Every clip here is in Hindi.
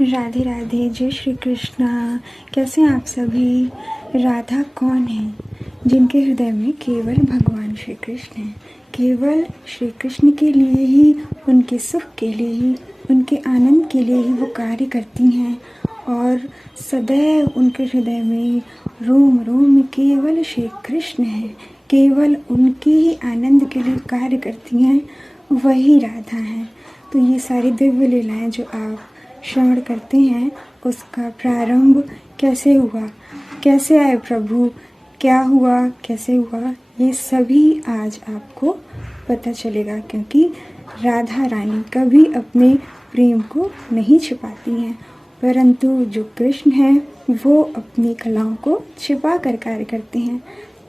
राधे राधे, जय श्री कृष्णा। कैसे हैं आप सभी। राधा कौन है? जिनके हृदय में केवल भगवान श्री कृष्ण हैं। केवल श्री कृष्ण के लिए ही, उनके सुख के लिए ही, उनके आनंद के लिए ही वो कार्य करती हैं। और सदैव उनके हृदय में रोम रोम में केवल श्री कृष्ण हैं। केवल उनके ही आनंद के लिए कार्य करती हैं, वही राधा हैं। तो ये सारी दिव्य लीलाएं जो आप श्रवण करते हैं, उसका प्रारंभ कैसे हुआ, कैसे आए प्रभु, क्या हुआ, कैसे हुआ, ये सभी आज आपको पता चलेगा। क्योंकि राधा रानी कभी अपने प्रेम को नहीं छिपाती हैं, परंतु जो कृष्ण हैं वो अपनी कलाओं को छिपा कर कार्य करते हैं।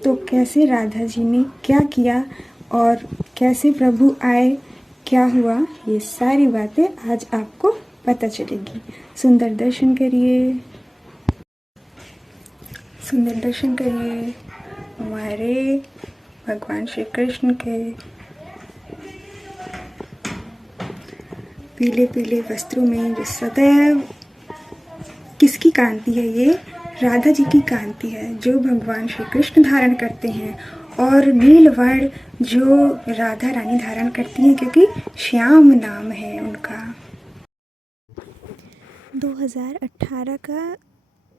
तो कैसे राधा जी ने क्या किया और कैसे प्रभु आए, क्या हुआ, ये सारी बातें आज आपको पता चलेगी। सुंदर दर्शन करिए, सुंदर दर्शन करिए हमारे भगवान श्री कृष्ण के। पीले पीले वस्त्रों में जो सदैव किसकी कांति है? ये राधा जी की कांति है, जो भगवान श्री कृष्ण धारण करते हैं। और नील वर्ण जो राधा रानी धारण करती हैं, क्योंकि श्याम नाम है उनका। 2018 का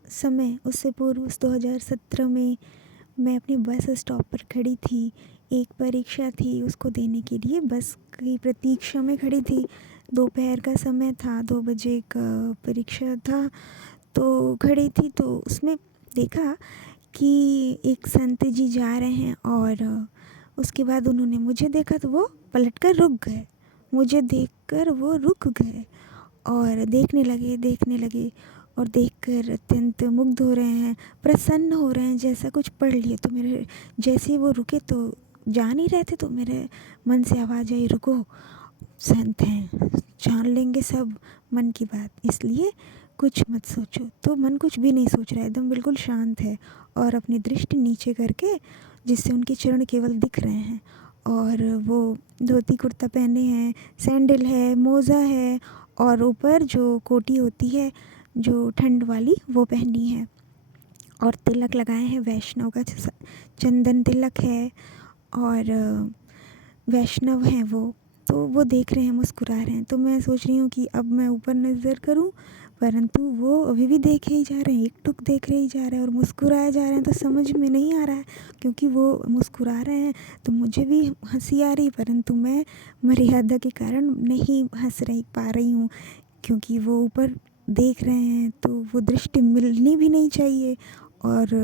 समय, उससे पूर्व 2017 में मैं अपने बस स्टॉप पर खड़ी थी। एक परीक्षा थी, उसको देने के लिए बस की प्रतीक्षा में खड़ी थी। दोपहर का समय था, 2 बजे का परीक्षा था। तो खड़ी थी, तो उसमें देखा कि एक संत जी जा रहे हैं और उसके बाद उन्होंने मुझे देखा तो वो पलटकर रुक गए। मुझे देखकर वो रुक गए और देखने लगे और देखकर अत्यंत मुग्ध हो रहे हैं, प्रसन्न हो रहे हैं, जैसा कुछ पढ़ लिए। तो मेरे जैसे ही वो रुके तो जान ही रहे थे, तो मेरे मन से आवाज़ आई, रुको, संत हैं, जान लेंगे सब मन की बात, इसलिए कुछ मत सोचो। तो मन कुछ भी नहीं सोच रहा है, एकदम बिल्कुल शांत है और अपनी दृष्टि नीचे करके, जिससे उनके चरण केवल दिख रहे हैं। और वो धोती कुर्ता पहने हैं, सैंडल है, मोज़ा है और ऊपर जो कोटी होती है जो ठंड वाली, वो पहनी है। और तिलक लगाए हैं, वैष्णव का चंदन तिलक है और वैष्णव हैं वो। तो वो देख रहे हैं, मुस्कुरा रहे हैं। तो मैं सोच रही हूँ कि अब मैं ऊपर नज़र करूँ, परंतु वो अभी भी देखे ही जा रहे हैं, एकटुक देख रहे ही जा रहे हैं और मुस्कुराए जा रहे हैं। तो समझ में नहीं आ रहा है, क्योंकि वो मुस्कुरा रहे हैं तो मुझे भी हंसी आ रही, परंतु मैं मर्यादा के कारण नहीं हंस रही पा रही हूँ, क्योंकि वो ऊपर देख रहे हैं तो वो दृष्टि मिलनी भी नहीं चाहिए और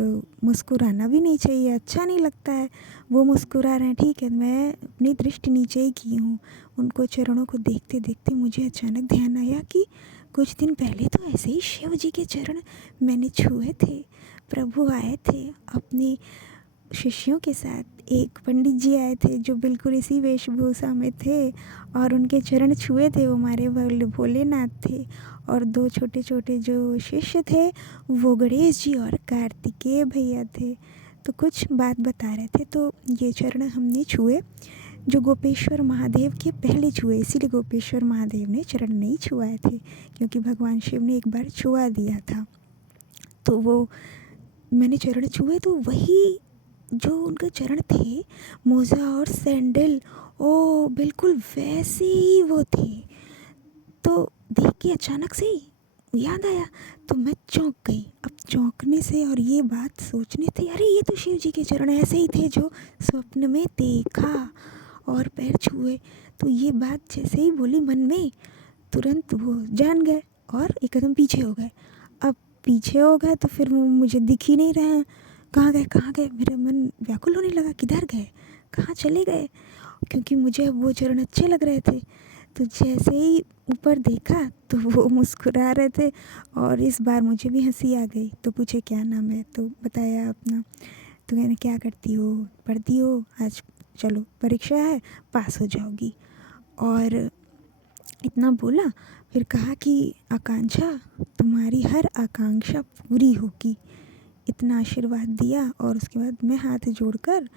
मुस्कुराना भी नहीं चाहिए, अच्छा नहीं लगता है। वो मुस्कुरा रहे हैं, ठीक है, मैं अपनी दृष्टि नीचे ही की हूँ। उनको चरणों को देखते देखते मुझे अचानक ध्यान आया कि कुछ दिन पहले तो ऐसे ही शिव जी के चरण मैंने छुए थे। प्रभु आए थे अपने शिष्यों के साथ। एक पंडित जी आए थे जो बिल्कुल इसी वेशभूषा में थे और उनके चरण छुए थे। वो हमारे भोलेनाथ थे। और 2 छोटे छोटे जो शिष्य थे, वो गणेश जी और कार्तिकेय भैया थे। तो कुछ बात बता रहे थे, तो ये चरण हमने छुए, जो गोपेश्वर महादेव के पहले छुए। इसीलिए गोपेश्वर महादेव ने चरण नहीं छुआए थे, क्योंकि भगवान शिव ने एक बार छुआ दिया था। तो वो मैंने चरण छुए, तो वही जो उनके चरण थे, मोज़ा और सैंडल, ओ बिल्कुल वैसे ही वो थे। तो देख के अचानक से ही याद आया, तो मैं चौंक गई। अब चौंकने से और ये बात सोचने से, अरे ये तो शिव जी के चरण ऐसे ही थे जो स्वप्न में देखा और पैर छुए। तो ये बात जैसे ही बोली मन में, तुरंत वो जान गए और एकदम पीछे हो गए। अब पीछे हो गए तो फिर वो मुझे दिख ही नहीं रहे हैं, कहाँ गए कहाँ गए। मेरा मन व्याकुल होने लगा, किधर गए, कहाँ चले गए, क्योंकि मुझे अब वो चरण अच्छे लग रहे थे। तो जैसे ही ऊपर देखा तो वो मुस्कुरा रहे थे और इस बार मुझे भी हंसी आ गई। तो पूछे क्या नाम है, तो बताया अपना। तो मैंने, क्या करती हो, पढ़ती हो, आज चलो परीक्षा है, पास हो जाओगी। और इतना बोला, फिर कहा कि आकांक्षा, तुम्हारी हर आकांक्षा पूरी होगी। इतना आशीर्वाद दिया और उसके बाद मैं हाथ जोड़कर,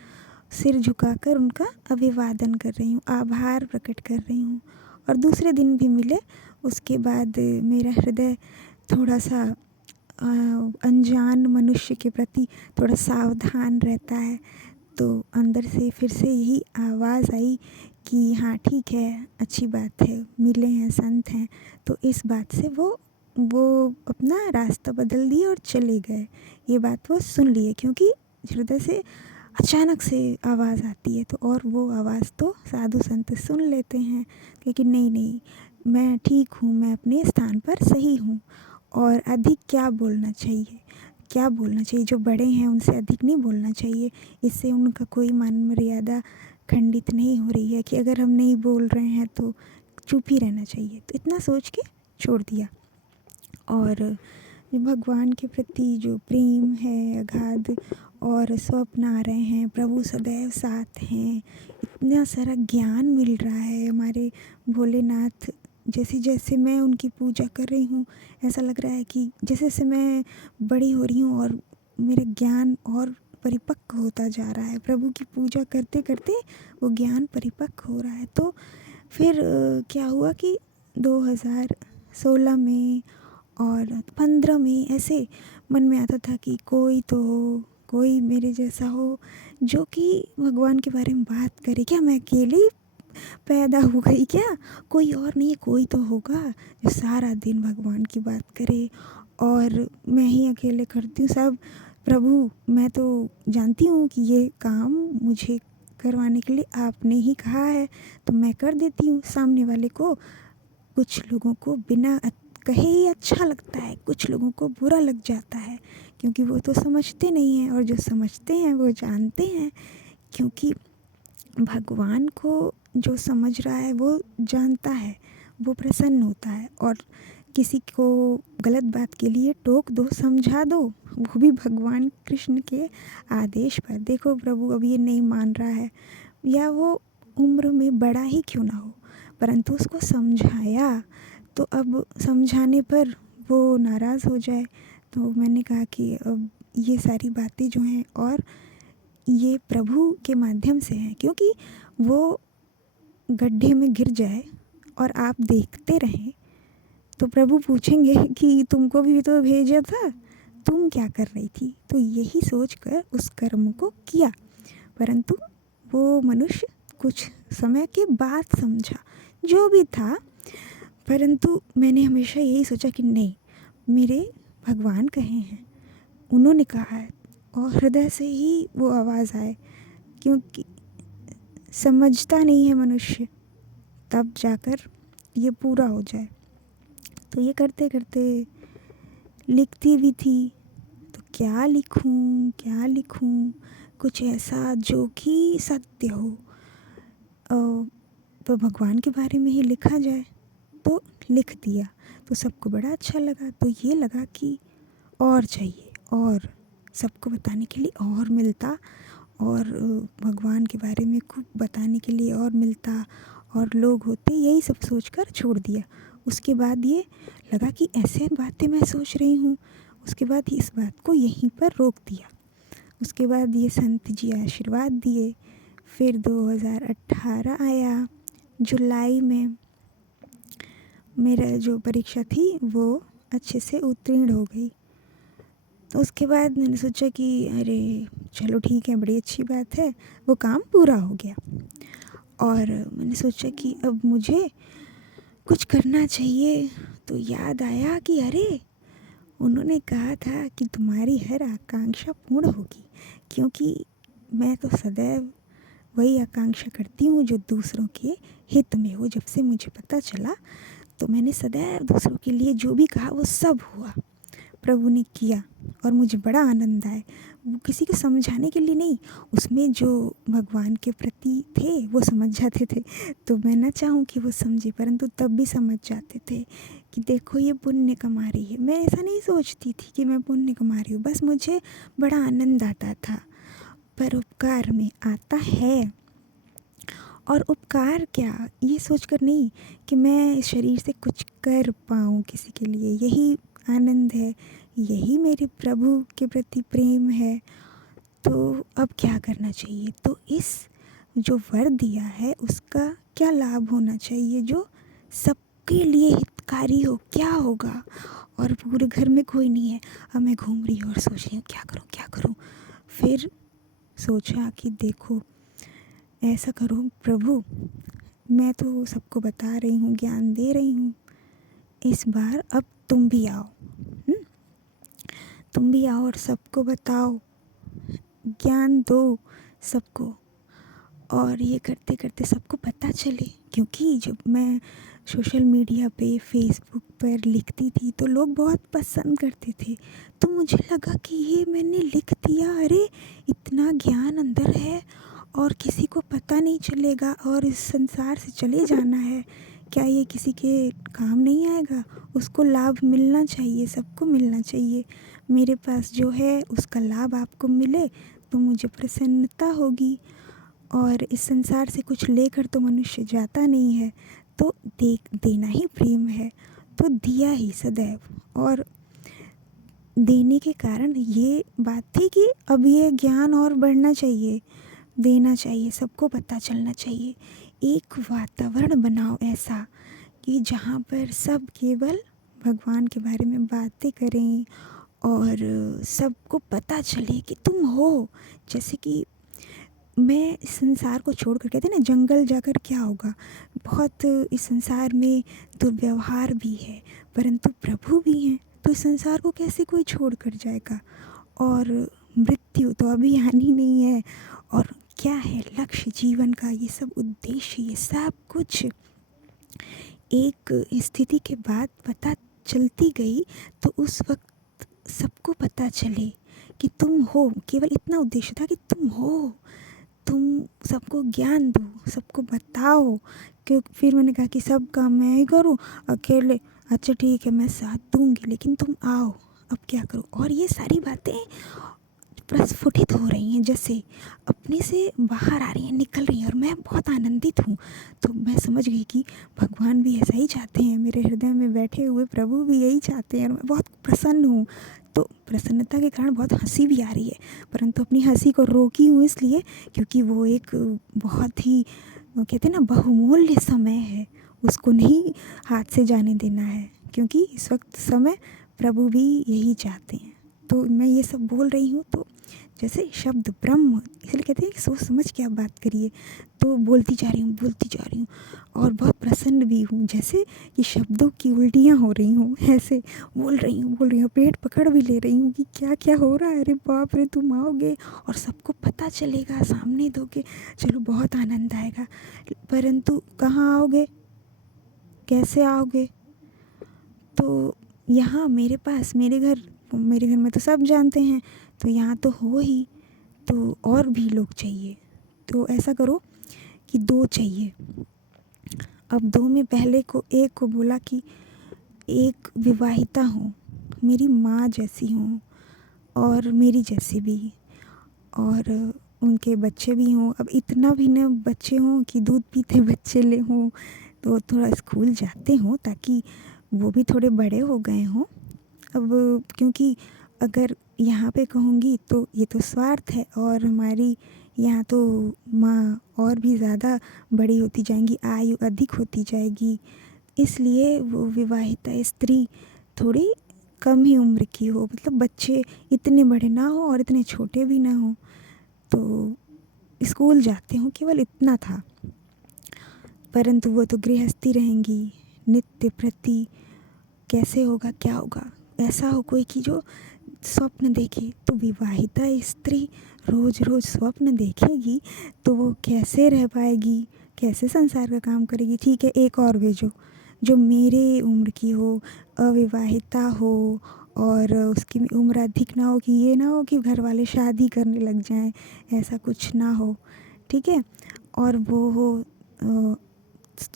सिर झुकाकर उनका अभिवादन कर रही हूँ, आभार प्रकट कर रही हूँ। और दूसरे दिन भी मिले, उसके बाद मेरा हृदय थोड़ा सा अनजान मनुष्य के प्रति थोड़ा सावधान रहता है। तो अंदर से फिर से यही आवाज़ आई कि हाँ ठीक है, अच्छी बात है, मिले हैं, संत हैं। तो इस बात से वो अपना रास्ता बदल दिए और चले गए। ये बात वो सुन लिए, क्योंकि हृदय से अचानक से आवाज़ आती है तो, और वो आवाज़ तो साधु संत सुन लेते हैं, लेकिन नहीं, मैं ठीक हूँ, मैं अपने स्थान पर सही हूँ और अधिक क्या बोलना चाहिए, जो बड़े हैं उनसे अधिक नहीं बोलना चाहिए। इससे उनका कोई मान मर्यादा खंडित नहीं हो रही है कि अगर हम नहीं बोल रहे हैं तो चुप ही रहना चाहिए। तो इतना सोच के छोड़ दिया। और भगवान के प्रति जो प्रेम है अगाध, और स्वप्न आ रहे हैं, प्रभु सदैव साथ हैं, इतना सारा ज्ञान मिल रहा है हमारे भोलेनाथ। जैसे जैसे मैं उनकी पूजा कर रही हूँ, ऐसा लग रहा है कि जैसे जैसे मैं बड़ी हो रही हूँ और मेरा ज्ञान और परिपक्व होता जा रहा है। प्रभु की पूजा करते करते वो ज्ञान परिपक्व हो रहा है। तो फिर क्या हुआ कि 2016 में और 15 में ऐसे मन में आता था कि कोई तो हो, कोई मेरे जैसा हो जो कि भगवान के बारे में बात करे। क्या मैं अकेली पैदा हो गई क्या? कोई और नहीं है, कोई तो होगा जो सारा दिन भगवान की बात करे, और मैं ही अकेले करती हूँ सब। प्रभु, मैं तो जानती हूँ कि ये काम मुझे करवाने के लिए आपने ही कहा है, तो मैं कर देती हूँ। सामने वाले को, कुछ लोगों को बिना कहे ही अच्छा लगता है, कुछ लोगों को बुरा लग जाता है, क्योंकि वो तो समझते नहीं हैं, और जो समझते हैं वो जानते हैं। क्योंकि भगवान को जो समझ रहा है वो जानता है, वो प्रसन्न होता है। और किसी को गलत बात के लिए टोक दो, समझा दो, वो भी भगवान कृष्ण के आदेश पर। देखो प्रभु अब ये नहीं मान रहा है, या वो उम्र में बड़ा ही क्यों ना हो, परंतु उसको समझाया, तो अब समझाने पर वो नाराज़ हो जाए। तो मैंने कहा कि अब ये सारी बातें जो हैं, और ये प्रभु के माध्यम से हैं, क्योंकि वो गड्ढे में गिर जाए और आप देखते रहें तो प्रभु पूछेंगे कि तुमको भी तो भेजा था, तुम क्या कर रही थी? तो यही सोचकर उस कर्म को किया, परंतु वो मनुष्य कुछ समय के बाद समझा जो भी था। परंतु मैंने हमेशा यही सोचा कि नहीं, मेरे भगवान कहे हैं, उन्होंने कहा है, और हृदय से ही वो आवाज़ आए। क्योंकि समझता नहीं है मनुष्य, तब जाकर ये पूरा हो जाए। तो ये करते करते लिखती भी थी, तो क्या लिखूं, कुछ ऐसा जो कि सत्य हो, तो भगवान के बारे में ही लिखा जाए। तो लिख दिया, तो सबको बड़ा अच्छा लगा। तो ये लगा कि और चाहिए, और सबको बताने के लिए और मिलता, और भगवान के बारे में खूब बताने के लिए और मिलता, और लोग होते। यही सब सोचकर छोड़ दिया। उसके बाद ये लगा कि ऐसे बातें मैं सोच रही हूँ, उसके बाद इस बात को यहीं पर रोक दिया। उसके बाद ये संत जी आशीर्वाद दिए। फिर 2018 आया, जुलाई में मेरा जो परीक्षा थी वो अच्छे से उत्तीर्ण हो गई। तो उसके बाद मैंने सोचा कि अरे चलो ठीक है, बड़ी अच्छी बात है, वो काम पूरा हो गया। और मैंने सोचा कि अब मुझे कुछ करना चाहिए। तो याद आया कि अरे उन्होंने कहा था कि तुम्हारी हर आकांक्षा पूर्ण होगी, क्योंकि मैं तो सदैव वही आकांक्षा करती हूँ जो दूसरों के हित में हो। जब से मुझे पता चला, तो मैंने सदैव दूसरों के लिए जो भी कहा वो सब हुआ, प्रभु ने किया, और मुझे बड़ा आनंद आया। वो किसी को समझाने के लिए नहीं, उसमें जो भगवान के प्रति थे वो समझ जाते थे। तो मैं ना चाहूँ कि वो समझे, परंतु तब भी समझ जाते थे कि देखो ये पुण्य कमा रही है। मैं ऐसा नहीं सोचती थी कि मैं पुण्य कमा रही हूँ, बस मुझे बड़ा आनंद आता था। परोपकार में आता है, और उपकार क्या, ये सोचकर नहीं कि मैं इस शरीर से कुछ कर पाऊँ किसी के लिए। यही आनंद है, यही मेरे प्रभु के प्रति प्रेम है। तो अब क्या करना चाहिए? तो इस जो वर दिया है उसका क्या लाभ होना चाहिए, जो सब सबके लिए हितकारी हो, क्या होगा? और पूरे घर में कोई नहीं है। अब मैं घूम रही हूँ और सोच रही हूँ क्या करूँ क्या करूँ। फिर सोचा कि देखो, ऐसा करो प्रभु, मैं तो सबको बता रही हूँ, ज्ञान दे रही हूँ, इस बार अब तुम भी आओ। तुम भी आओ और सबको बताओ, ज्ञान दो सबको। और ये करते करते सबको पता चले, क्योंकि जब मैं सोशल मीडिया पे फेसबुक पर लिखती थी तो लोग बहुत पसंद करते थे। तो मुझे लगा कि ये मैंने लिख दिया, अरे इतना ज्ञान अंदर है और किसी को पता नहीं चलेगा और इस संसार से चले जाना है, क्या ये किसी के काम नहीं आएगा? उसको लाभ मिलना चाहिए, सबको मिलना चाहिए। मेरे पास जो है उसका लाभ आपको मिले तो मुझे प्रसन्नता होगी। और इस संसार से कुछ लेकर तो मनुष्य जाता नहीं है, तो देना ही प्रेम है, तो दिया ही सदैव। और देने के कारण ये बात थी कि अब ये ज्ञान और बढ़ना चाहिए, देना चाहिए, सबको पता चलना चाहिए। एक वातावरण बनाओ ऐसा कि जहाँ पर सब केवल भगवान के बारे में बातें करें और सबको पता चले कि तुम हो। जैसे कि मैं इस संसार को छोड़ कर, कहते हैं ना, जंगल जाकर क्या होगा? बहुत इस संसार में दुर्व्यवहार भी है, परंतु प्रभु भी हैं, तो इस संसार को कैसे कोई छोड़ कर जाएगा? और मृत्यु तो अभी आनी नहीं है। और क्या है लक्ष्य जीवन का, ये सब उद्देश्य, ये सब कुछ एक स्थिति के बाद पता चलती गई, तो उस वक्त सबको पता चले कि तुम हो। केवल इतना उद्देश्य था कि तुम हो, तुम सबको ज्ञान दो, सबको बताओ। क्योंकि फिर मैंने कहा कि सब काम मैं ही करूं अकेले, अच्छा ठीक है मैं साथ दूंगी, लेकिन तुम आओ, अब क्या करूं? और ये सारी बातें प्रस्फुटित हो रही हैं, जैसे अपने से बाहर आ रही हैं, निकल रही हैं, और मैं बहुत आनंदित हूँ। तो मैं समझ गई कि भगवान भी ऐसा ही चाहते हैं, मेरे हृदय में बैठे हुए प्रभु भी यही चाहते हैं, और मैं बहुत प्रसन्न हूँ। तो प्रसन्नता के कारण बहुत हंसी भी आ रही है, परंतु अपनी हंसी को रोकी हूँ इसलिए क्योंकि वो एक बहुत ही, कहते हैं ना, बहुमूल्य समय है, उसको नहीं हाथ से जाने देना है, क्योंकि इस वक्त समय प्रभु भी यही चाहते हैं। तो मैं ये सब बोल रही हूँ, तो जैसे शब्द ब्रह्म, इसलिए कहते हैं कि सोच समझ के आप बात करिए। तो बोलती जा रही हूँ और बहुत प्रसन्न भी हूँ, जैसे कि शब्दों की उल्टियाँ हो रही हूँ, ऐसे बोल रही हूँ, पेट पकड़ भी ले रही हूँ कि क्या क्या हो रहा है, अरे बाप रे, तुम आओगे और सबको पता चलेगा, सामने दोगे, चलो बहुत आनंद आएगा। परंतु कहाँ आओगे, कैसे आओगे? तो यहाँ मेरे पास, मेरे घर में तो सब जानते हैं, तो यहाँ तो हो ही, तो और भी लोग चाहिए। तो ऐसा करो कि 2 चाहिए। अब 2 में पहले को, एक को बोला कि एक विवाहिता हो, मेरी माँ जैसी हो और मेरी जैसी भी, और उनके बच्चे भी हों। अब इतना भी ना बच्चे हों कि दूध पीते बच्चे ले हों, तो थोड़ा स्कूल जाते हों, ताकि वो भी थोड़े बड़े हो गए हों। अब क्योंकि अगर यहाँ पे कहूँगी तो ये तो स्वार्थ है, और हमारी यहाँ तो माँ और भी ज़्यादा बड़ी होती जाएंगी, आयु अधिक होती जाएगी, इसलिए वो विवाहिता स्त्री थोड़ी कम ही उम्र की हो, मतलब बच्चे इतने बड़े ना हो और इतने छोटे भी ना हो, तो स्कूल जाते हों, केवल इतना था। परंतु वो तो गृहस्थी रहेंगी, नित्य प्रति कैसे होगा, क्या होगा? ऐसा हो कोई कि जो स्वप्न देखे, तो विवाहिता स्त्री रोज़ रोज़ स्वप्न देखेगी तो वो कैसे रह पाएगी, कैसे संसार का काम करेगी? ठीक है, एक और भेजो जो मेरे उम्र की हो, अविवाहिता हो, और उसकी उम्र अधिक ना हो, कि ये ना हो कि घर वाले शादी करने लग जाएं, ऐसा कुछ ना हो, ठीक है? और वो हो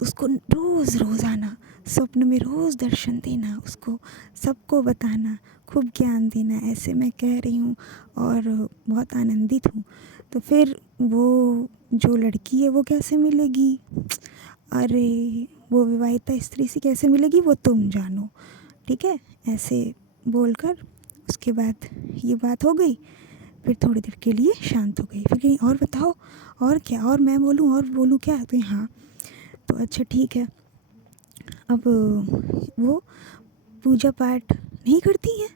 उसको रोज़ रोज़ आना, स्वप्न में रोज़ दर्शन देना, उसको सबको बताना, खूब ज्ञान देना, ऐसे मैं कह रही हूँ और बहुत आनंदित हूँ। तो फिर वो जो लड़की है वो कैसे मिलेगी? अरे वो विवाहिता स्त्री से कैसे मिलेगी वो तुम जानो, ठीक है? ऐसे बोलकर उसके बाद ये बात हो गई। फिर थोड़ी देर के लिए शांत हो गई, फिर कहीं और बताओ, और क्या, और मैं बोलूँ, और बोलूँ क्या? तो हाँ, तो अच्छा ठीक है, अब वो पूजा पाठ नहीं करती हैं।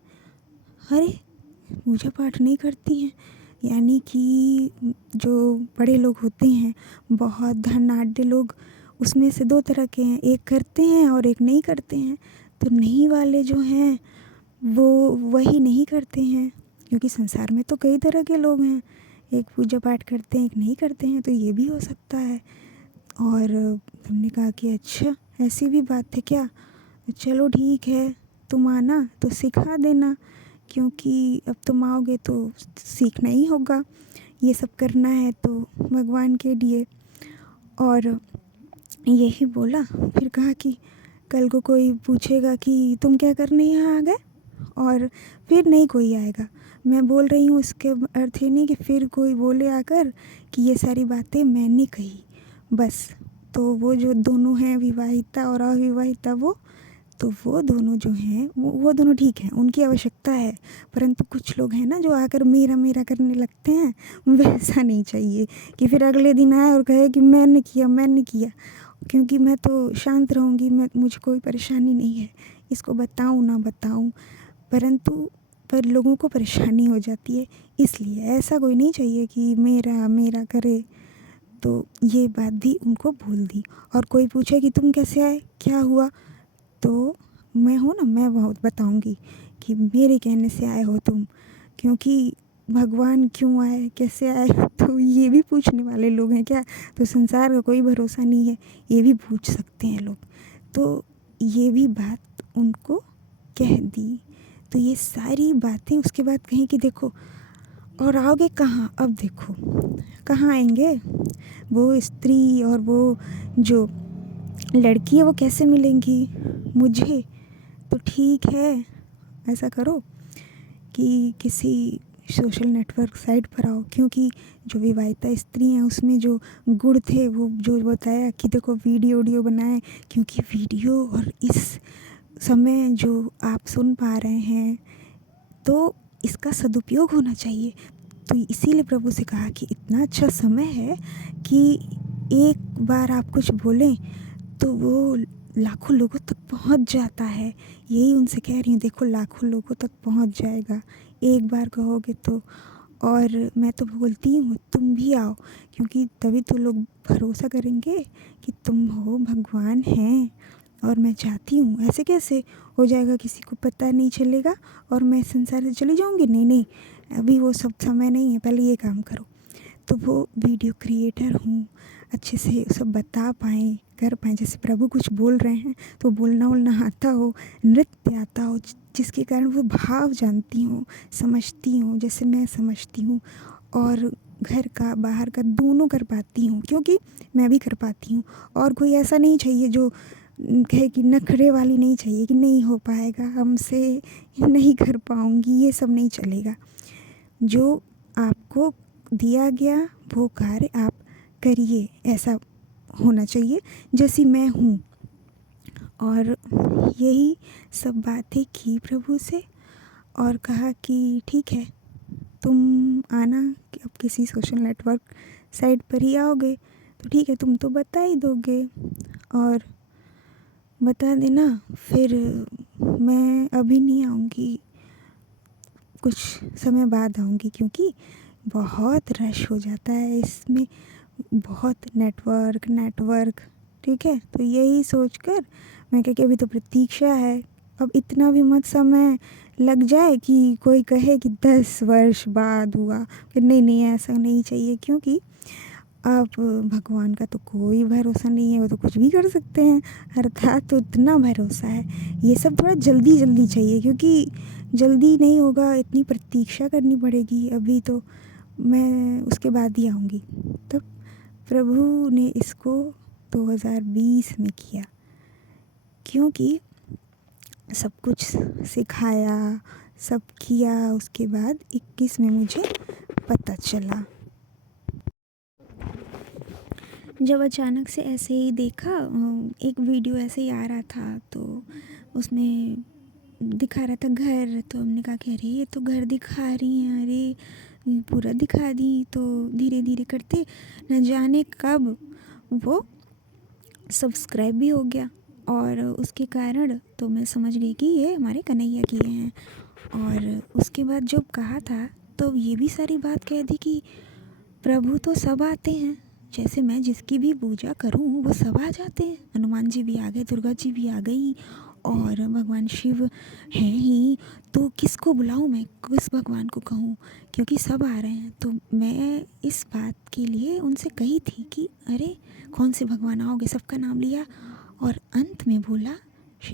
अरे पूजा पाठ नहीं करती हैं, यानी कि जो बड़े लोग होते हैं, बहुत धनाढ्य लोग, उसमें से दो तरह के हैं, एक करते हैं और एक नहीं करते हैं। तो नहीं वाले जो हैं वो वही नहीं करते हैं, क्योंकि संसार में तो कई तरह के लोग हैं, एक पूजा पाठ करते हैं एक नहीं करते हैं, तो ये भी हो सकता है। और हमने कहा कि अच्छा ऐसी भी बात है क्या, तो चलो ठीक है, तुम आना तो सिखा देना, क्योंकि अब तुम आओगे तो सीखना ही होगा, ये सब करना है तो भगवान के लिए। और यही बोला, फिर कहा कि कल को कोई पूछेगा कि तुम क्या करने यहाँ आ गए, और फिर नहीं कोई आएगा। मैं बोल रही हूँ इसके अर्थ ये नहीं कि फिर कोई बोले आकर कि ये सारी बातें मैंने कही, बस। तो वो जो दोनों हैं, विवाहिता और अविवाहिता, वो दोनों जो हैं वो दोनों ठीक हैं, उनकी आवश्यकता है। परंतु कुछ लोग हैं ना जो आकर मेरा मेरा करने लगते हैं, वैसा नहीं चाहिए कि फिर अगले दिन आए और कहे कि मैंने किया, क्योंकि मैं तो शांत रहूँगी, मुझे कोई परेशानी नहीं है, इसको बताऊँ ना बताऊँ, परंतु पर लोगों को परेशानी हो जाती है। इसलिए ऐसा कोई नहीं चाहिए कि मेरा मेरा करे। तो ये बात भी उनको बोल दी। और कोई पूछे कि तुम कैसे आए, क्या हुआ, तो मैं हूँ ना, मैं बहुत बताऊँगी कि मेरे कहने से आए हो तुम, क्योंकि भगवान क्यों आए, कैसे आए, तो ये भी पूछने वाले लोग हैं क्या। तो संसार का कोई भरोसा नहीं है, ये भी पूछ सकते हैं लोग। तो ये भी बात उनको कह दी। तो ये सारी बातें उसके बाद कहीं कि देखो, और आओगे कहाँ, अब देखो कहाँ आएंगे, वो स्त्री और वो जो लड़की है वो कैसे मिलेंगी मुझे। तो ठीक है, ऐसा करो कि किसी सोशल नेटवर्क साइट पर आओ, क्योंकि जो विवाहिता स्त्री हैं उसमें जो गुण थे, वो जो बताया कि देखो वीडियो बनाएं, क्योंकि वीडियो और इस समय जो आप सुन पा रहे हैं तो इसका सदुपयोग होना चाहिए। तो इसीलिए प्रभु से कहा कि इतना अच्छा समय है कि एक बार आप कुछ बोलें तो वो लाखों लोगों तक पहुंच जाता है। यही उनसे कह रही हूँ, देखो लाखों लोगों तक पहुंच जाएगा एक बार कहोगे तो। और मैं तो बोलती हूँ तुम भी आओ, क्योंकि तभी तो लोग भरोसा करेंगे कि तुम हो, भगवान हैं। और मैं चाहती हूँ, ऐसे कैसे हो जाएगा किसी को पता नहीं चलेगा और मैं संसार से चली जाऊँगी, नहीं नहीं, अभी वो सब समय नहीं है, पहले ये काम करो। तो वो वीडियो क्रिएटर हूँ, अच्छे से सब बता पाएँ, कर पाएँ। जैसे प्रभु कुछ बोल रहे हैं तो बोलना वोलना आता हो, नृत्य आता हो, जिसके कारण वो भाव जानती हूँ, समझती हूँ, जैसे मैं समझती हूँ। और घर का बाहर का दोनों कर पाती हूँ, क्योंकि मैं भी कर पाती हूँ। और कोई ऐसा नहीं चाहिए जो कहे कि नखरे वाली नहीं चाहिए कि नहीं हो पाएगा हमसे, नहीं कर पाऊँगी, ये सब नहीं चलेगा। जो आपको दिया गया वो कार्य आप करिए, ऐसा होना चाहिए जैसी मैं हूँ। और यही सब बातें की प्रभु से, और कहा कि ठीक है तुम आना, कि अब किसी सोशल नेटवर्क साइट पर ही आओगे तो ठीक है, तुम तो बता ही दोगे और बता देना, फिर मैं अभी नहीं आऊँगी, कुछ समय बाद आऊँगी, क्योंकि बहुत रश हो जाता है इसमें, बहुत नेटवर्क। ठीक है, तो यही सोचकर मैं कहा कि अभी तो प्रतीक्षा है, अब इतना भी मत समय लग जाए कि कोई कहे कि 10 वर्ष बाद हुआ, कि नहीं नहीं ऐसा नहीं चाहिए, क्योंकि अब भगवान का तो कोई भरोसा नहीं है, वो तो कुछ भी कर सकते हैं, अर्थात तो इतना भरोसा है। ये सब थोड़ा जल्दी जल्दी चाहिए, क्योंकि जल्दी नहीं होगा, इतनी प्रतीक्षा करनी पड़ेगी। अभी तो मैं उसके बाद ही आऊँगी। तब प्रभु ने इसको 2020 में किया, क्योंकि सब कुछ सिखाया, सब किया, उसके बाद 21 में मुझे पता चला। जब अचानक से ऐसे ही देखा, एक वीडियो ऐसे ही आ रहा था, तो उसमें दिखा रहा था घर, तो हमने कहा कि अरे ये तो घर दिखा रही हैं, अरे पूरा दिखा दी। तो धीरे धीरे करते न जाने कब वो सब्सक्राइब भी हो गया, और उसके कारण तो मैं समझ गई कि ये हमारे कन्हैया किए हैं। और उसके बाद जब कहा था तो ये भी सारी बात कह दी कि प्रभु तो सब आते हैं, जैसे मैं जिसकी भी पूजा करूं वो सब आ जाते हैं। हनुमान जी भी आ गए, दुर्गा जी भी आ गई और भगवान शिव हैं ही, तो किसको बुलाऊं मैं, किस भगवान को कहूँ, क्योंकि सब आ रहे हैं। तो मैं इस बात के लिए उनसे कही थी कि अरे कौन से भगवान आओगे, सबका नाम लिया और अंत में बोला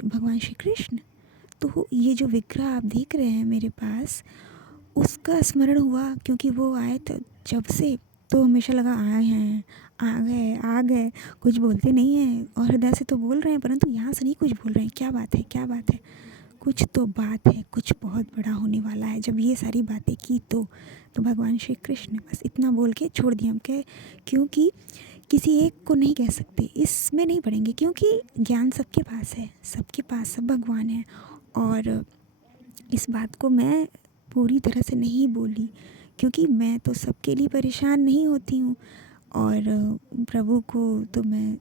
भगवान श्री कृष्ण। तो ये जो विग्रह आप देख रहे हैं मेरे पास, उसका स्मरण हुआ क्योंकि वो आए थे जब से, तो हमेशा लगा आए हैं, आ गए, कुछ बोलते नहीं हैं और हृदय से तो बोल रहे हैं परंतु यहाँ से नहीं कुछ बोल रहे हैं। क्या बात है, क्या बात है, कुछ तो बात है, कुछ बहुत बड़ा होने वाला है। जब ये सारी बातें की तो भगवान श्री कृष्ण ने बस इतना बोल के छोड़ दिया। हम कहे क्योंकि किसी एक को नहीं कह सकते, इसमें नहीं पढ़ेंगे, क्योंकि ज्ञान सबके पास है, सबके पास सब भगवान है। और इस बात को मैं पूरी तरह से नहीं बोली क्योंकि मैं तो सबके लिए परेशान नहीं होती हूँ। और प्रभु को तो मैं,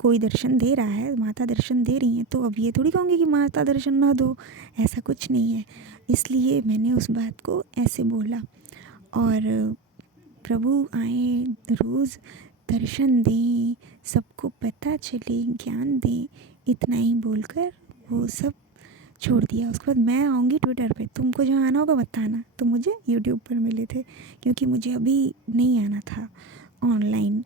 कोई दर्शन दे रहा है, माता दर्शन दे रही हैं, तो अब ये थोड़ी कहूँगी कि माता दर्शन ना दो, ऐसा कुछ नहीं है। इसलिए मैंने उस बात को ऐसे बोला। और प्रभु आए, रोज़ दर्शन दें, सबको पता चले, ज्ञान दें, इतना ही बोलकर वो सब छोड़ दिया। उसके बाद मैं आऊँगी ट्विटर पे, तुमको जहाँ आना होगा बताना। तो मुझे यूट्यूब पर मिले थे क्योंकि मुझे अभी नहीं आना था ऑनलाइन।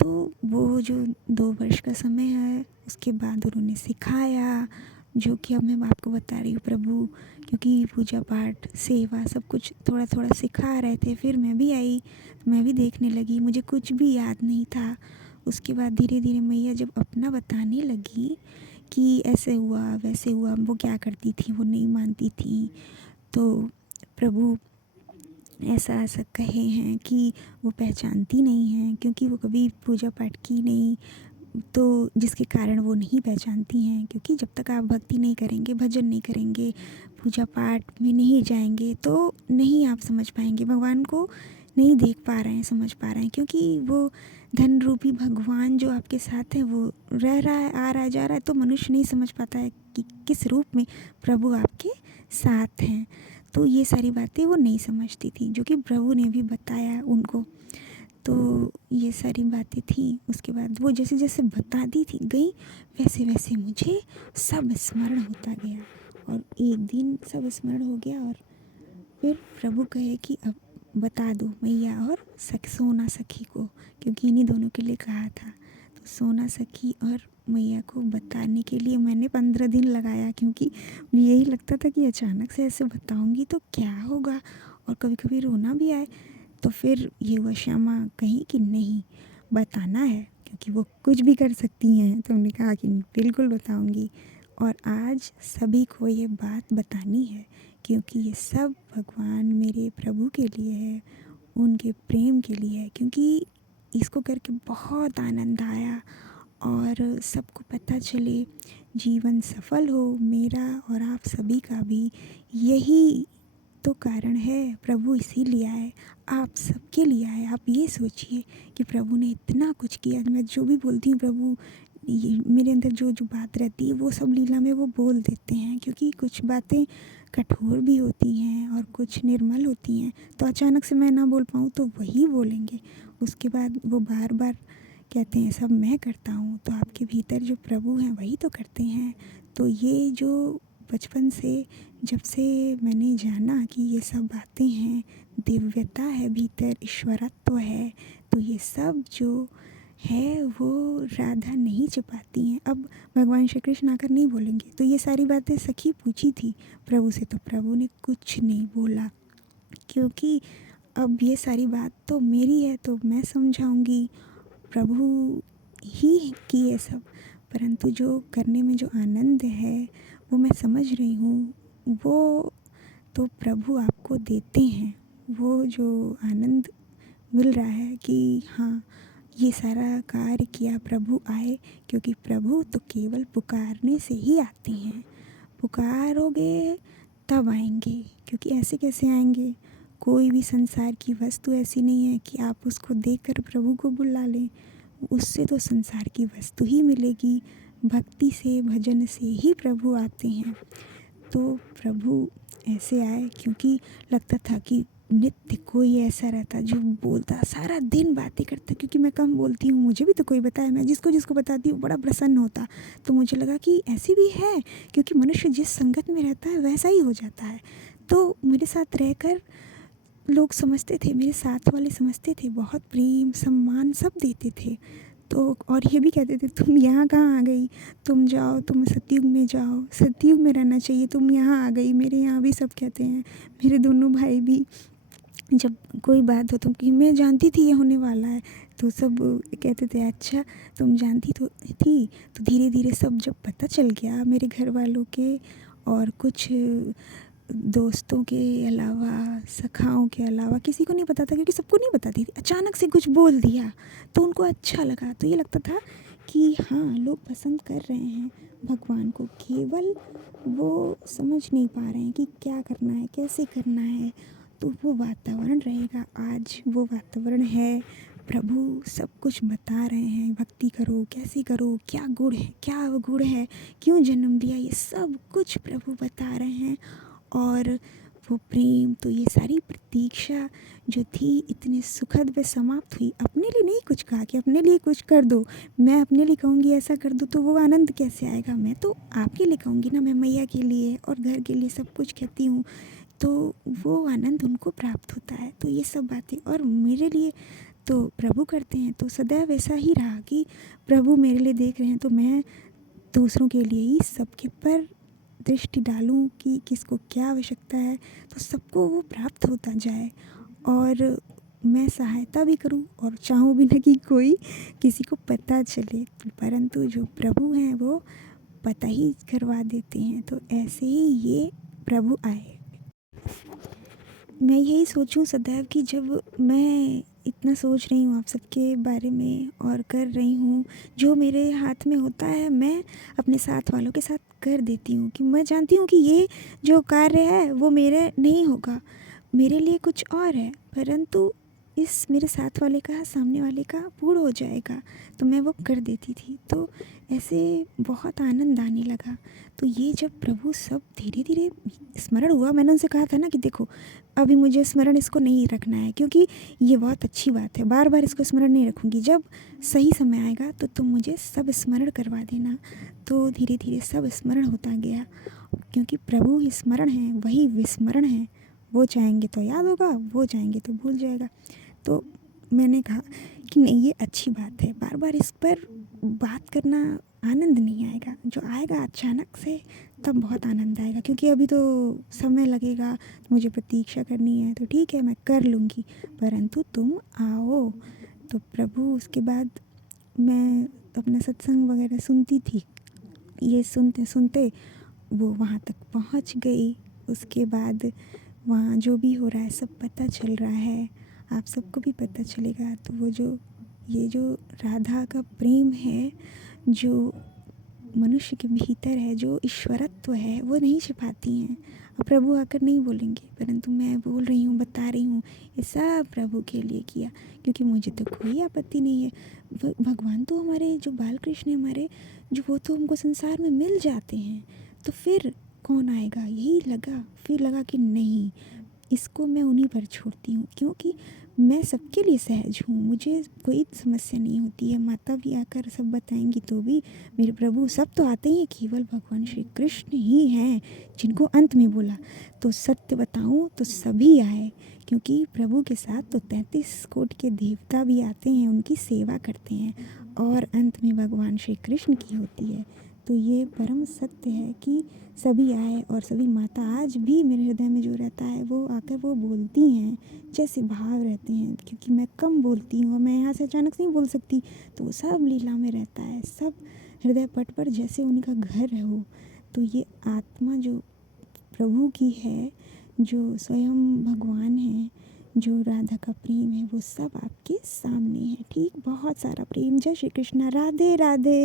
तो वो जो 2 वर्ष का समय है उसके बाद उन्होंने सिखाया, जो कि अब मैं आपको बता रही हूँ। प्रभु क्योंकि पूजा पाठ सेवा सब कुछ थोड़ा थोड़ा सिखा रहे थे, फिर मैं भी आई, मैं भी देखने लगी, मुझे कुछ भी याद नहीं था। उसके बाद धीरे धीरे मैया जब अपना बताने लगी कि ऐसे हुआ वैसे हुआ, वो क्या करती थी, वो नहीं मानती थी, तो प्रभु ऐसा ऐसा कहे हैं कि वो पहचानती नहीं हैं क्योंकि वो कभी पूजा पाठ की नहीं, तो जिसके कारण वो नहीं पहचानती हैं। क्योंकि जब तक आप भक्ति नहीं करेंगे, भजन नहीं करेंगे, पूजा पाठ में नहीं जाएंगे तो नहीं आप समझ पाएंगे, भगवान को नहीं देख पा रहे हैं, समझ पा रहे हैं। क्योंकि वो धन रूपी भगवान जो आपके साथ है वो रह रहा है, आ रहा है, जा रहा है, तो मनुष्य नहीं समझ पाता है कि किस रूप में प्रभु आपके साथ हैं। तो ये सारी बातें वो नहीं समझती थी, जो कि प्रभु ने भी बताया उनको। तो ये सारी बातें थी। उसके बाद वो जैसे जैसे बताती थी गई, वैसे वैसे मुझे सब स्मरण होता गया। और एक दिन सब स्मरण हो गया और फिर प्रभु कहे कि अब बता दो मैया और सोना सखी को, क्योंकि इन्हीं दोनों के लिए कहा था। तो सोना सखी और मैया को बताने के लिए मैंने 15 दिन लगाया, क्योंकि यही लगता था कि अचानक से ऐसे बताऊंगी तो क्या होगा, और कभी कभी रोना भी आए। तो फिर ये हुआ, श्यामा कहीं कि नहीं बताना है क्योंकि वो कुछ भी कर सकती हैं। तो उन्होंने कहा कि बिल्कुल बताऊंगी। और आज सभी को ये बात बतानी है क्योंकि ये सब भगवान मेरे प्रभु के लिए है, उनके प्रेम के लिए है। क्योंकि इसको करके बहुत आनंद आया और सबको पता चले, जीवन सफल हो मेरा और आप सभी का भी। यही तो कारण है, प्रभु इसीलिए आए, आप सबके लिए आए। आप ये सोचिए कि प्रभु ने इतना कुछ किया। मैं जो भी बोलती हूँ प्रभु, ये मेरे अंदर जो जो बात रहती है वो सब लीला में वो बोल देते हैं, क्योंकि कुछ बातें कठोर भी होती हैं और कुछ निर्मल होती हैं। तो अचानक से मैं ना बोल पाऊँ तो वही बोलेंगे। उसके बाद वो बार बार कहते हैं सब मैं करता हूँ, तो आपके भीतर जो प्रभु हैं वही तो करते हैं। तो ये जो बचपन से जब से मैंने जाना कि ये सब बातें हैं, दिव्यता है भीतर, ईश्वरत्व है, तो ये सब जो है वो राधा नहीं छिपाती हैं। अब भगवान श्री कृष्ण आकर नहीं बोलेंगे। तो ये सारी बातें सखी पूछी थी प्रभु से, तो प्रभु ने कुछ नहीं बोला, क्योंकि अब ये सारी बात तो मेरी है तो मैं समझाऊंगी, प्रभु ही की ये सब। परंतु जो करने में जो आनंद है वो मैं समझ रही हूँ, वो तो प्रभु आपको देते हैं। वो जो आनंद मिल रहा है कि हाँ ये सारा कार्य किया, प्रभु आए, क्योंकि प्रभु तो केवल पुकारने से ही आते हैं। पुकारोगे तब आएंगे, क्योंकि ऐसे कैसे आएंगे। कोई भी संसार की वस्तु ऐसी नहीं है कि आप उसको देखकर प्रभु को बुला लें, उससे तो संसार की वस्तु ही मिलेगी। भक्ति से भजन से ही प्रभु आते हैं। तो प्रभु ऐसे आए क्योंकि लगता था कि नित्य कोई ऐसा रहता जो बोलता, सारा दिन बातें करता, क्योंकि मैं कम बोलती हूँ, मुझे भी तो कोई बताए, मैं जिसको जिसको बताती हूँ बड़ा प्रसन्न होता। तो मुझे लगा कि ऐसी भी है, क्योंकि मनुष्य जिस संगत में रहता है वैसा ही हो जाता है। तो मेरे साथ रहकर लोग समझते थे, मेरे साथ वाले समझते थे, बहुत प्रेम सम्मान सब देते थे। तो और ये भी कहते थे तुम यहाँ कहाँ आ गई, तुम जाओ, तुम सतयुग में जाओ, सतयुग में रहना चाहिए, तुम यहाँ आ गई। मेरे यहाँ भी सब कहते हैं, मेरे दोनों भाई भी, जब कोई बात हो तो कि मैं जानती थी ये होने वाला है, तो सब कहते थे अच्छा तुम जानती तो थी। तो धीरे धीरे सब जब पता चल गया मेरे घर वालों के और कुछ दोस्तों के अलावा, सखाओं के अलावा, किसी को नहीं पता था, क्योंकि सबको नहीं बताती थी, अचानक से कुछ बोल दिया तो उनको अच्छा लगा। तो ये लगता था कि हाँ, लोग पसंद कर रहे हैं भगवान को, केवल वो समझ नहीं पा रहे हैं कि क्या करना है, कैसे करना है। तो वो वातावरण रहेगा, आज वो वातावरण है। प्रभु सब कुछ बता रहे हैं, भक्ति करो, कैसे करो, क्या गुण है, क्या अवगुण है, क्यों जन्म लिया, ये सब कुछ प्रभु बता रहे हैं। और वो प्रेम, तो ये सारी प्रतीक्षा जो थी इतने सुखद व समाप्त हुई। अपने लिए नहीं कुछ कहा कि अपने लिए कुछ कर दो, मैं अपने लिए कहूँगी ऐसा कर दो तो वो आनंद कैसे आएगा। मैं तो आपके लिए कहूँगी ना, मैं मैया के लिए और घर के लिए सब कुछ कहती हूँ, तो वो आनंद उनको प्राप्त होता है। तो ये सब बातें और मेरे लिए तो प्रभु करते हैं, तो सदैव ऐसा ही रहा कि प्रभु मेरे लिए देख रहे हैं, तो मैं दूसरों के लिए ही सबके पर दृष्टि डालूं कि किसको क्या आवश्यकता है, तो सबको वो प्राप्त होता जाए। और मैं सहायता भी करूं और चाहूँ भी ना कि कोई किसी को पता चले, परंतु जो प्रभु हैं वो पता ही करवा देते हैं। तो ऐसे ही ये प्रभु आए। मैं यही सोचूं सदैव कि जब मैं इतना सोच रही हूँ आप सबके बारे में और कर रही हूँ, जो मेरे हाथ में होता है मैं अपने साथ वालों के साथ कर देती हूँ, कि मैं जानती हूँ कि ये जो कार्य है वो मेरे नहीं होगा, मेरे लिए कुछ और है, परंतु इस मेरे साथ वाले का, सामने वाले का पूर्ण हो जाएगा, तो मैं वो कर देती थी। तो ऐसे बहुत आनंद आने लगा। तो ये जब प्रभु सब धीरे धीरे स्मरण हुआ, मैंने उनसे कहा था ना कि देखो अभी मुझे स्मरण इसको नहीं रखना है, क्योंकि ये बहुत अच्छी बात है, बार बार इसको स्मरण नहीं रखूँगी, जब सही समय आएगा तो तुम मुझे सब स्मरण करवा देना। तो धीरे धीरे सब स्मरण होता गया, क्योंकि प्रभु ही स्मरण है, वही विस्मरण है। वो चाहेंगे तो याद होगा, वो चाहेंगे तो भूल जाएगा। तो मैंने कहा कि नहीं, ये अच्छी बात है, बार बार इस पर बात करना आनंद नहीं आएगा, जो आएगा अचानक से तब बहुत आनंद आएगा, क्योंकि अभी तो समय लगेगा, मुझे प्रतीक्षा करनी है, तो ठीक है मैं कर लूँगी, परंतु तुम आओ। तो प्रभु उसके बाद मैं अपना सत्संग वगैरह सुनती थी, ये सुनते सुनते वो वहाँ तक पहुँच गई। उसके बाद वहाँ जो भी हो रहा है सब पता चल रहा है, आप सबको भी पता चलेगा। तो वो जो ये जो राधा का प्रेम है, जो मनुष्य के भीतर है, जो ईश्वरत्व है, वो नहीं छिपाती हैं। और प्रभु आकर नहीं बोलेंगे, परंतु मैं बोल रही हूँ, बता रही हूँ, ये सब प्रभु के लिए किया, क्योंकि मुझे तो कोई आपत्ति नहीं है। भगवान तो हमारे जो बाल कृष्ण हमारे, जो वो तो हमको संसार में मिल जाते हैं, तो फिर कौन आएगा। यही लगा, फिर लगा कि नहीं, इसको मैं उन्हीं पर छोड़ती हूँ, क्योंकि मैं सबके लिए सहज हूँ, मुझे कोई समस्या नहीं होती है। माता भी आकर सब बताएंगी तो भी मेरे प्रभु सब तो आते ही हैं, केवल भगवान श्री कृष्ण ही हैं जिनको अंत में बोला। तो सत्य बताऊँ तो सभी आए, क्योंकि प्रभु के साथ तो 33 कोटि के देवता भी आते हैं, उनकी सेवा करते हैं, और अंत में भगवान श्री कृष्ण की होती है। तो ये परम सत्य है कि सभी आए, और सभी माता आज भी मेरे हृदय में जो रहता है वो आकर वो बोलती हैं, जैसे भाव रहते हैं, क्योंकि मैं कम बोलती हूँ और मैं यहाँ से अचानक से नहीं बोल सकती, तो वो सब लीला में रहता है, सब हृदय पट पर जैसे उनका घर है वो। तो ये आत्मा जो प्रभु की है, जो स्वयं भगवान है, जो राधा का प्रेम है, वो सब आपके सामने है। ठीक, बहुत सारा प्रेम। जय श्री कृष्णा। राधे राधे।